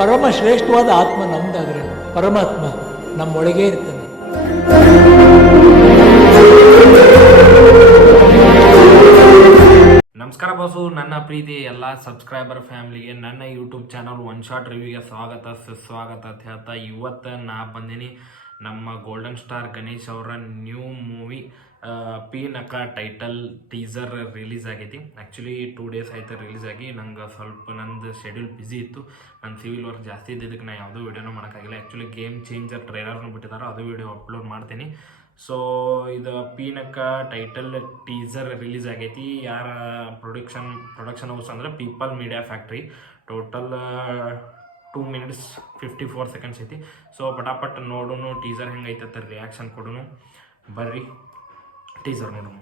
ಪರಮ ಶ್ರೇಷ್ಠವಾದ ಆತ್ಮ ನಮ್ದಾದ್ರೆ ಪರಮಾತ್ಮ ನಮ್ಮೊಳಗೇ ಇರ್ತಾನೆ. ನಮಸ್ಕಾರ ಬಾಸು, ನನ್ನ ಪ್ರೀತಿ ಎಲ್ಲ ಸಬ್ಸ್ಕ್ರೈಬರ್ ಫ್ಯಾಮಿಲಿಗೆ ನನ್ನ ಯೂಟ್ಯೂಬ್ ಚಾನಲ್ ಒನ್ ಶಾಟ್ ರಿವ್ಯೂಗೆ ಸ್ವಾಗತ ಸುಸ್ವಾಗತ ಅಂತ ಹೇಳ್ತಾ ಇವತ್ತು ನಾ ಬಂದೀನಿ ನಮ್ಮ ಗೋಲ್ಡನ್ ಸ್ಟಾರ್ ಗಣೇಶ್ ಅವರ new movie Pinaka title teaser release ಆಗೈತಿ. ಆ್ಯಕ್ಚುಲಿ 2 days ಆಯ್ತು ರಿಲೀಸ್ ಆಗಿ. ನಂಗೆ ಸ್ವಲ್ಪ ನಂದು ಶೆಡ್ಯೂಲ್ ಬ್ಯುಸಿ ಇತ್ತು, ನನ್ನ ಸಿವಿಲ್ ವರ್ಕ್ ಜಾಸ್ತಿ ಇದ್ದಿದ್ದಕ್ಕೆ ನಾನು ಯಾವುದೋ ವೀಡಿಯೋನೂ ಮಾಡೋಕ್ಕಾಗಿಲ್ಲ. ಆ್ಯಕ್ಚುಲಿ ಗೇಮ್ ಚೇಂಜರ್ ಟ್ರೈಲರ್ನು ಬಿಟ್ಟಿದ್ದಾರೆ, ಅದು ವೀಡಿಯೋ ಅಪ್ಲೋಡ್ ಮಾಡ್ತೀನಿ. ಸೊ ಇದು ಪಿ ನಕ ಟೈಟಲ್ ಟೀಸರ್ ರಿಲೀಸ್ ಆಗೈತಿ. ಯಾರ ಪ್ರೊಡಕ್ಷನ್ ಹೌಸ್ ಅಂದರೆ people media factory. Total 2 minutes 54 seconds ಐತಿ. ಸೊ ಪಟಾಪಟ್ ನೋಡೋಣ ಟೀಸರ್ ಹೆಂಗೈತೆ ರಿಯಾಕ್ಷನ್ ಕೊಡೋಣ. ಬರ್ರಿ ಟೀಸರ್ ನೋಡೋಣ.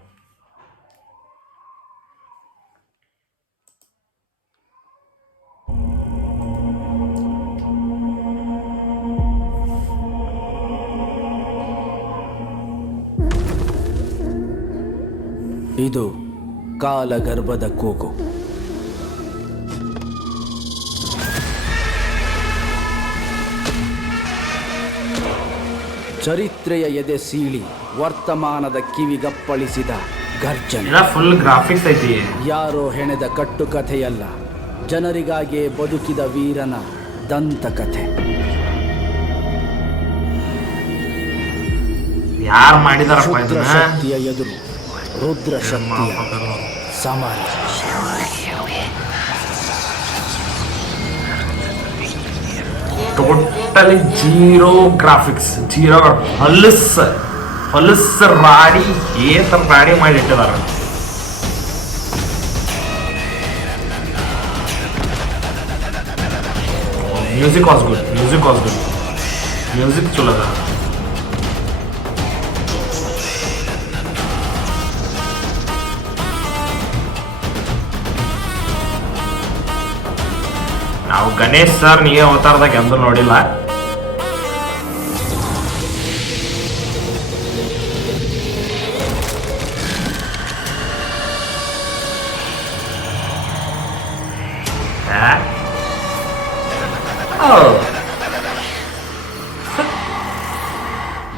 ಇದು ಕಾಲಗರ್ಭದ ಕೂಗು. ಚರಿತ್ರೆಯ ಎದೆ ಸೀಳಿ ವರ್ತಮಾನದ ಕಿವಿಗಪ್ಪಳಿಸಿದ ಗರ್ಜನೆ. ಫುಲ್ ಗ್ರಾಫಿಕ್ಸ್ ಐತಿ. ಯಾರೋ ಹೆಣೆದ ಕಟ್ಟುಕಥೆಯಲ್ಲ, ಜನರಿಗಾಗಿಯೇ ಬದುಕಿದ ವೀರನ ದಂತಕಥೆ. ಯಾರು ಮಾಡಿದಾರ? ರುದ್ರ ಶಕ್ತಿಯ ಎದುರು ರುದ್ರ ಶಕ್ತಿಯ ಸಮರ. ಟೋಟಲಿ ಜೀರೋ ಗ್ರಾಫಿಕ್ಸ್, ಜೀರೋ ಹೊಲಸ್ ರಾಡಿ ಏತರ ರಾಡಿ ಮಾಡಿ ಇಟ್ಟಿದಾರ. ಮ್ಯೂಸಿಕ್ ವಾಸ್ ಗುಡ್, ಮ್ಯೂಸಿಕ್ ಚಲೋ ಅದ. ನಾವು ಗಣೇಶ್ ಸರ್ ನೀವೇ ಅವತಾರದಾಗ ಎಂದೂ ನೋಡಿಲ್ಲ.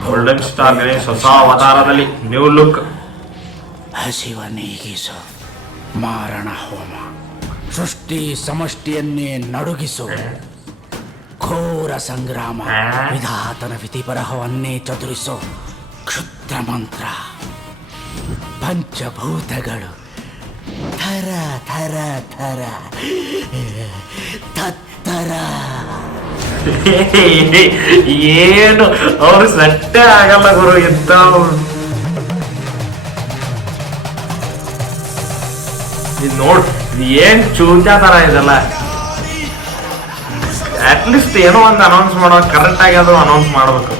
ಗೋಲ್ಡನ್ ಸ್ಟಾರ್ ಗಣೇಶ್ ಹೊಸ ಅವತಾರದಲ್ಲಿ ನ್ಯೂ ಲುಕ್. ಹಸಿವ ನೀಗಿಸು ಮಾರಣ ಹೋಮ, ಸೃಷ್ಟಿ ಸಮಷ್ಟಿಯನ್ನೇ ನಡುಗಿಸು ಘೋರ ಸಂಗ್ರಾಮ, ವಿಧಾತನ ವಿಧಿಪರಹವನ್ನೇ ಚದುರಿಸೋ ಕ್ಷುದ್ರ ಮಂತ್ರ. ಪಂಚಭೂತಗಳು ಥರ ಥರ ಥರ ತತ್ತರ. ಏನು ಅವ್ರು ಸಟ್ಟೆ ಆಗಲ್ಲ ಗುರು. ಎಂತ ನೋಡ್, ಏನ್ ಚೂಚಾ ತರ ಇದೆಲ್ಲ. ಅಟ್ಲೀಸ್ಟ್ ಏನೋ ಒಂದು ಅನೌನ್ಸ್ ಮಾಡೋ, ಕರೆಕ್ಟ್ ಆಗಿ ಅದು ಅನೌನ್ಸ್ ಮಾಡ್ಬೇಕು.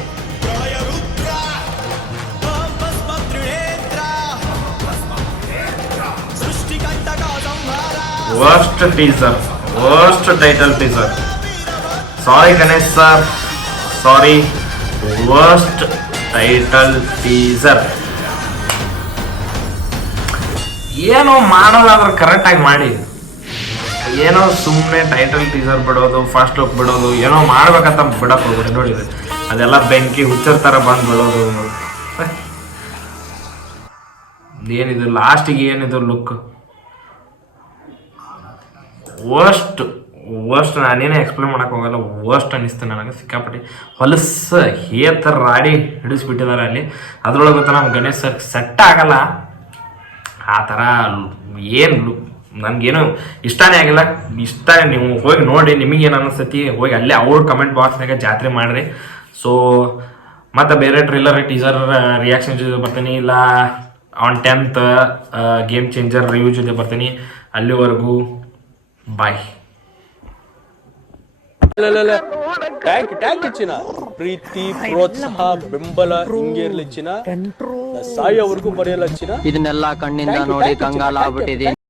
Worst teaser, worst title teaser. Sorry Ganesh sir, sorry. Worst title teaser. ಏನೋ ಮಾಡೋದಾದ್ರೆ ಕರೆಕ್ಟಾಗಿ ಮಾಡಿ. ಏನೋ ಸುಮ್ಮನೆ ಟೈಟಲ್ ಟೀಸರ್ ಬಿಡೋದು, ಫಸ್ಟ್ ಲುಕ್ ಬಿಡೋದು, ಏನೋ ಮಾಡ್ಬೇಕಂತ ಬಿಡಕ್ಕೆ ಹೋಗೋದು. ನೋಡಿದ್ರೆ ಅದೆಲ್ಲ ಬೆಂಕಿ ಹುಚ್ಚರ್ ಥರ ಬಂದು ಬಿಡೋದು. ಏನಿದು ಲಾಸ್ಟಿಗೆ ಏನಿದು ಲುಕ್ ವರ್ಸ್ಟ್. ನಾನೇನೇ ಎಕ್ಸ್ಪ್ಲೇನ್ ಮಾಡಕ್ಕೆ ಹೋಗಲ್ಲ. ವರ್ಸ್ಟ್ ಅನ್ನಿಸ್ತು ನನಗೆ ಸಿಕ್ಕಾಪಟ್ಟಿ. ಹೊಲಸ ಹೇತರ ರಾಡಿ ಹಿಡಿಸ್ಬಿಟ್ಟಿದ್ದಾರೆ ಅಲ್ಲಿ. ಅದ್ರೊಳಗೆ ಗೊತ್ತಾ ನಮ್ಮ ಗಣೇಶ್ ಸರ್ ಸೆಟ್ ಆಗಲ್ಲ ಆ ಥರ. ಏನು ನನಗೇನು ಇಷ್ಟನೇ ಆಗಿಲ್ಲ. ನೀವು ಹೋಗಿ ನೋಡಿ, ನಿಮಗೇನು ಅನಿಸ್ತೈತಿ ಹೋಗಿ ಅಲ್ಲೇ ಅವ್ರ ಕಮೆಂಟ್ ಬಾಕ್ಸ್ನಾಗ ಜಾತ್ರೆ ಮಾಡಿರಿ. ಸೊ ಮತ್ತು ಬೇರೆ ಟ್ರೇಲರ್ ಟೀಸರ್ ರಿಯಾಕ್ಷನ್ ಜೊತೆ ಬರ್ತೀನಿ, ಇಲ್ಲ on 10th game changer review ಜೊತೆ ಬರ್ತೀನಿ. ಅಲ್ಲಿವರೆಗೂ ಬಾಯ್. ಟ್ಯಾಂಕ್ ಇಚ್ಚಿನ ಪ್ರೀತಿ, ಪ್ರೋತ್ಸಾಹ, ಬೆಂಬಲ ಹಿಂಗೆ ಇರ್ಲಿಚ್ಚಿನ ಸಾಯೋವರೆಗೂ ಬರೆಯಲ್ಲ. ಇದನ್ನೆಲ್ಲ ಕಣ್ಣಿಂದ ನೋಡಿ ಕಂಗಾಲ ಆಗ್ಬಿಟ್ಟಿದೆ.